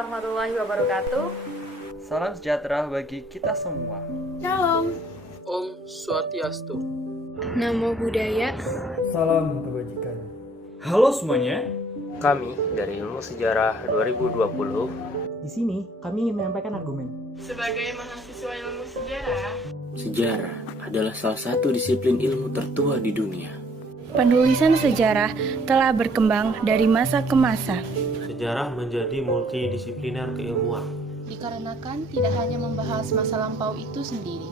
warahmatullahi wabarakatuh. Salam sejahtera bagi kita semua. Shalom. Om Swastiastu. Namo Buddhaya. Salam kebajikan. Halo semuanya. Kami dari Ilmu Sejarah 2020. Di sini kami ingin menyampaikan argumen. Sebagai mahasiswa ilmu sejarah, Sejarah adalah salah satu disiplin ilmu tertua di dunia. Penulisan sejarah telah berkembang dari masa ke masa. Sejarah menjadi multidisipliner keilmuan. Dikarenakan tidak hanya membahas masa lampau itu sendiri.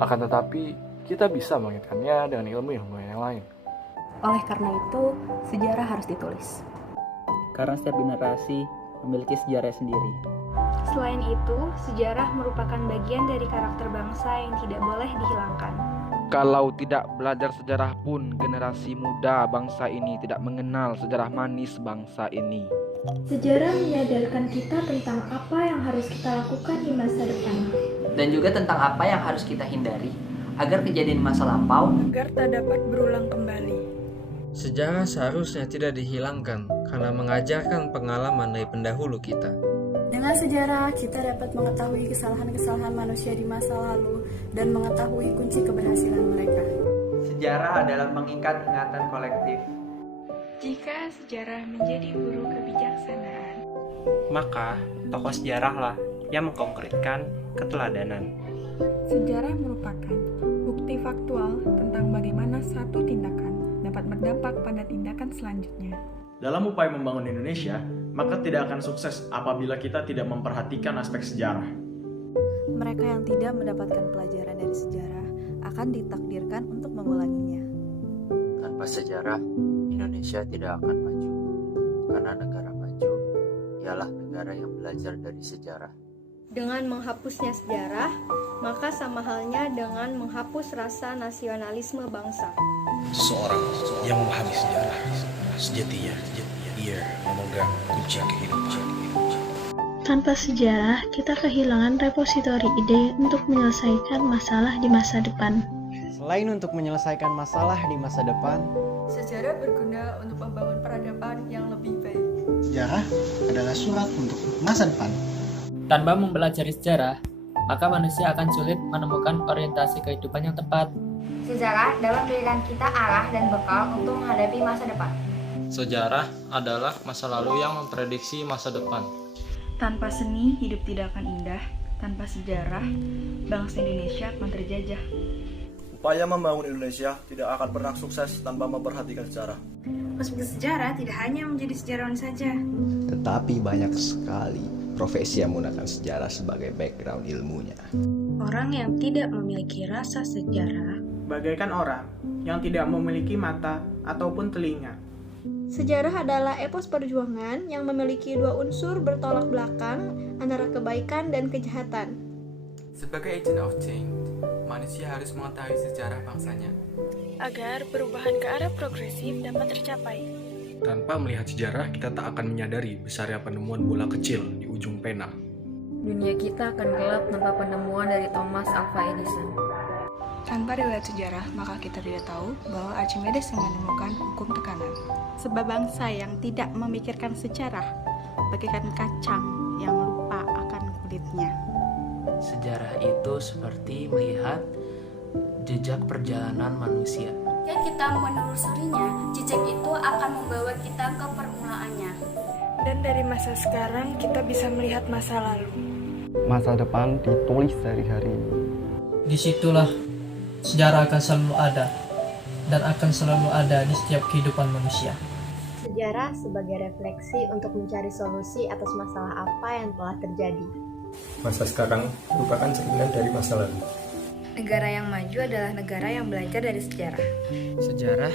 Akan tetapi, kita bisa mengaitkannya dengan ilmu-ilmu yang lain. Oleh karena itu, sejarah harus ditulis. Karena setiap generasi memiliki sejarah sendiri. Selain itu, sejarah merupakan bagian dari karakter bangsa yang tidak boleh dihilangkan. Kalau tidak belajar sejarah pun, generasi muda bangsa ini tidak mengenal sejarah manis bangsa ini. Sejarah menyadarkan kita tentang apa yang harus kita lakukan di masa depan. Dan juga tentang apa yang harus kita hindari, agar kejadian masa lampau agar tak dapat berulang kembali. Sejarah seharusnya tidak dihilangkan karena mengajarkan pengalaman dari pendahulu kita. Dengan sejarah, kita dapat mengetahui kesalahan-kesalahan manusia di masa lalu dan mengetahui kunci keberhasilan mereka. Sejarah adalah pengikat ingatan kolektif. Jika sejarah menjadi guru kebijaksanaan, Maka tokoh sejarahlah yang mengkonkretkan keteladanan. sejarah merupakan bukti faktual tentang bagaimana satu tindakan dapat berdampak pada tindakan selanjutnya. Dalam upaya membangun Indonesia, maka tidak akan sukses apabila kita tidak memperhatikan aspek sejarah. Mereka yang tidak mendapatkan pelajaran dari sejarah akan ditakdirkan untuk mengulanginya. Tanpa sejarah, Indonesia tidak akan maju. Karena negara maju ialah negara yang belajar dari sejarah. Dengan menghapusnya sejarah, maka sama halnya dengan menghapus rasa nasionalisme bangsa. Seseorang yang memahami sejarah sejatinya ia memegang kunci kehidupan. Tanpa sejarah, kita kehilangan repositori ide untuk menyelesaikan masalah di masa depan. Selain untuk menyelesaikan masalah di masa depan, Sejarah berguna untuk membangun peradaban yang lebih baik. sejarah adalah surat untuk masa depan. Tanpa mempelajari sejarah, maka manusia akan sulit menemukan orientasi kehidupan yang tepat. Sejarah dapat memberikan kita arah dan bekal untuk menghadapi masa depan. Sejarah adalah masa lalu yang memprediksi masa depan. Tanpa seni, hidup tidak akan indah. Tanpa sejarah, bangsa Indonesia akan terjajah. Upaya membangun Indonesia tidak akan pernah sukses tanpa memperhatikan sejarah. Aspek sejarah tidak hanya menjadi sejarawan saja, tetapi banyak sekali profesi yang menggunakan sejarah sebagai background ilmunya. orang yang tidak memiliki rasa sejarah Bagaikan orang yang tidak memiliki mata ataupun telinga. Sejarah adalah epos perjuangan yang memiliki dua unsur bertolak belakang antara kebaikan dan kejahatan. Sebagai agent of change, manusia harus mengetahui sejarah bangsanya agar perubahan ke arah progresif dapat tercapai. Tanpa melihat sejarah, kita tak akan menyadari besarnya penemuan bola kecil di ujung pena. Dunia kita akan gelap tanpa penemuan dari Thomas Alva Edison. Tanpa riwayat sejarah, maka kita tidak tahu bahwa Archimedes yang menemukan hukum tekanan. Sebab bangsa yang tidak memikirkan sejarah bagaikan kacang yang lupa akan kulitnya. sejarah itu seperti melihat jejak perjalanan manusia. Jika kita menelusurinya, jejak itu akan membawa kita ke permulaannya. Dan dari masa sekarang, kita bisa melihat masa lalu. Masa depan ditulis dari hari ini. Disitulah sejarah akan selalu ada dan akan selalu ada di setiap kehidupan manusia. Sejarah sebagai refleksi untuk mencari solusi atas masalah apa yang telah terjadi. Masa sekarang merupakan cerminan dari masa lalu. Negara yang maju adalah negara yang belajar dari sejarah. Sejarah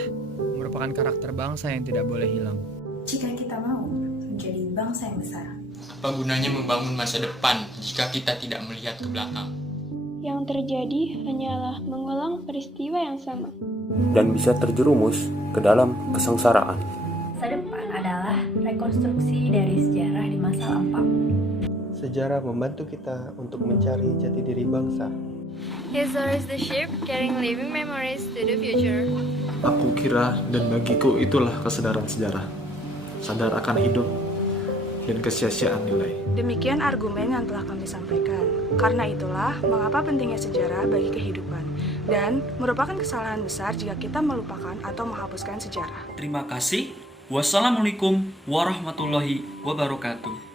merupakan karakter bangsa yang tidak boleh hilang. Jika kita mau menjadi bangsa yang besar, Apa gunanya membangun masa depan jika kita tidak melihat ke belakang? Yang terjadi hanyalah mengulang peristiwa yang sama. Dan bisa terjerumus ke dalam kesengsaraan. masa depan adalah rekonstruksi dari sejarah di masa lampau. Sejarah membantu kita untuk mencari jati diri bangsa. History is the ship carrying living memories to the future. Aku kira dan bagiku itulah kesadaran sejarah. Sadar akan hidup dan kesia-siaan nilai. Demikian argumen yang telah kami sampaikan. Karena itulah mengapa pentingnya sejarah bagi kehidupan dan merupakan kesalahan besar jika kita melupakan atau menghapuskan sejarah. Terima kasih. Wassalamualaikum warahmatullahi wabarakatuh.